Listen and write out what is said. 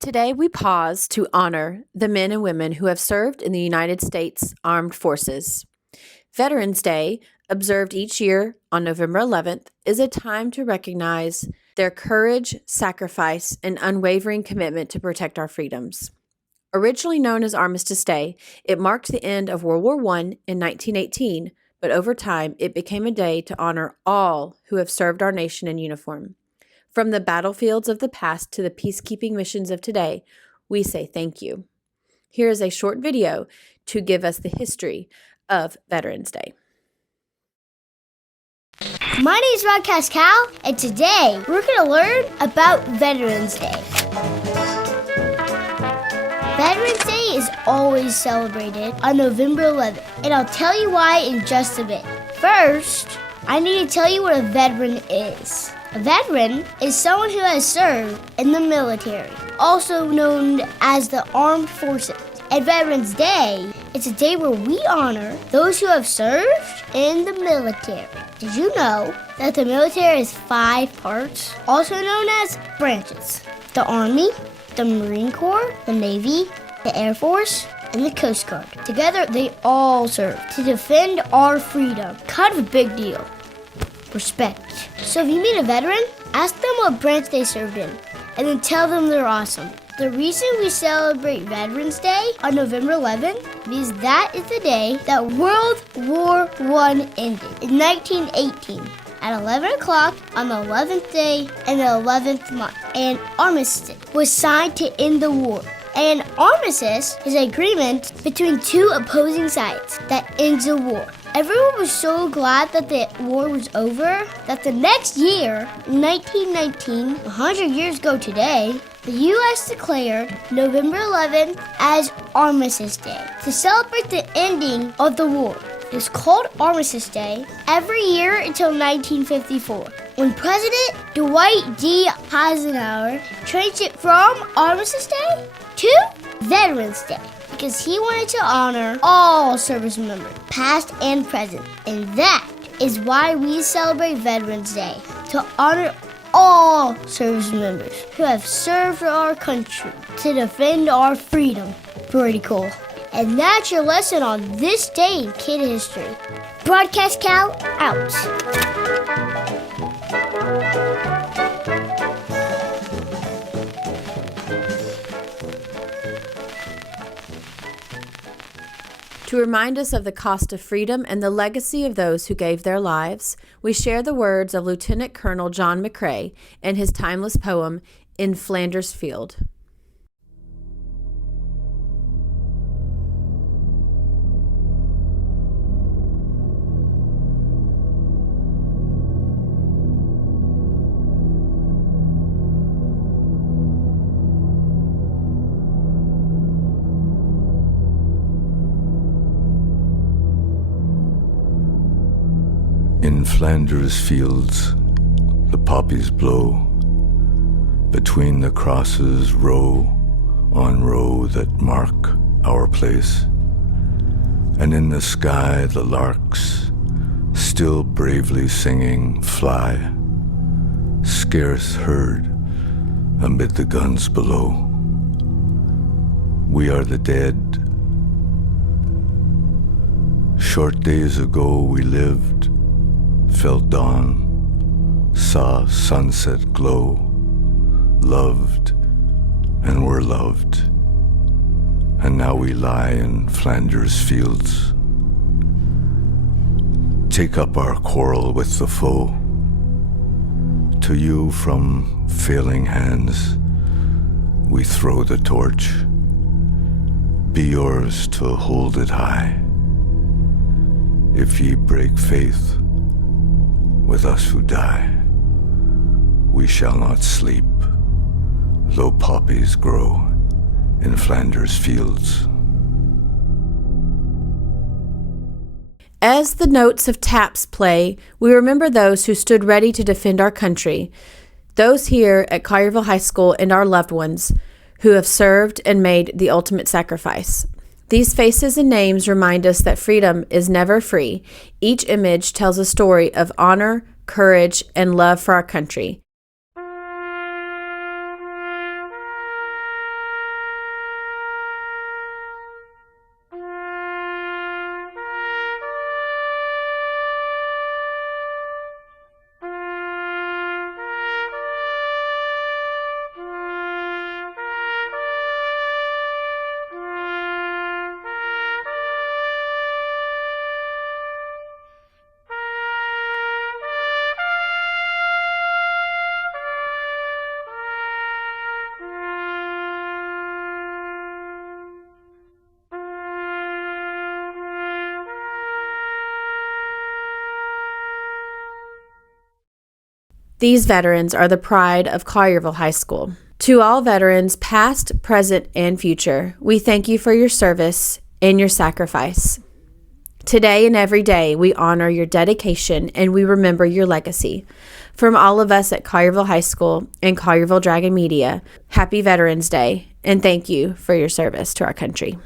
Today, we pause to honor the men and women who have served in the United States Armed Forces. Veterans Day, observed each year on November 11th, is a time to recognize their courage, sacrifice, and unwavering commitment to protect our freedoms. Originally known as Armistice Day, it marked the end of World War I in 1918, but over time, it became a day to honor all who have served our nation in uniform. From the battlefields of the past to the peacekeeping missions of today, we say thank you. Here is a short video to give us the history of Veterans Day. My name is Rodcast Cal, and today we're going to learn about Veterans Day. Veterans Day is always celebrated on November 11th, and I'll tell you why in just a bit. First, I need to tell you what a veteran is. A veteran is someone who has served in the military, also known as the Armed Forces. At Veterans Day, it's a day where we honor those who have served in the military. Did you know that the military has 5 parts, also known as branches? The Army, the Marine Corps, the Navy, the Air Force, and the Coast Guard. Together, they all serve to defend our freedom. Kind of a big deal. Respect. So if you meet a veteran, ask them what branch they served in, and then tell them they're awesome. The reason we celebrate Veterans Day on November 11th is that is the day that World War I ended in 1918 at 11 o'clock on the 11th day in the 11th month. An armistice was signed to end the war. An armistice is an agreement between 2 opposing sides that ends a war. Everyone was so glad that the war was over that the next year, 1919, 100 years ago today, the U.S. declared November 11th as Armistice Day to celebrate the ending of the war. It was called Armistice Day every year until 1954, when President Dwight D. Eisenhower changed it from Armistice Day to Veterans Day, because he wanted to honor all service members, past and present. And that is why we celebrate Veterans Day, to honor all service members who have served our country to defend our freedom. Pretty cool. And that's your lesson on this day in kid history. Broadcast Cal out. To remind us of the cost of freedom and the legacy of those who gave their lives, we share the words of Lieutenant Colonel John McCrae in his timeless poem, In Flanders Field. In Flanders fields, the poppies blow, between the crosses row on row that mark our place, and in the sky the larks, still bravely singing, fly, scarce heard amid the guns below. We are the dead. Short days ago we lived, felt dawn, saw sunset glow, loved and were loved, and now we lie in Flanders fields. Take up our quarrel with the foe. To you from failing hands we throw the torch. Be yours to hold it high. If ye break faith with us who die, we shall not sleep, though poppies grow in Flanders fields. As the notes of taps play, we remember those who stood ready to defend our country, those here at Collierville High School and our loved ones who have served and made the ultimate sacrifice. These faces and names remind us that freedom is never free. Each image tells a story of honor, courage, and love for our country. These veterans are the pride of Collierville High School. To all veterans, past, present, and future, we thank you for your service and your sacrifice. Today and every day, we honor your dedication and we remember your legacy. From all of us at Collierville High School and Collierville DragonMedia, happy Veterans Day, and thank you for your service to our country.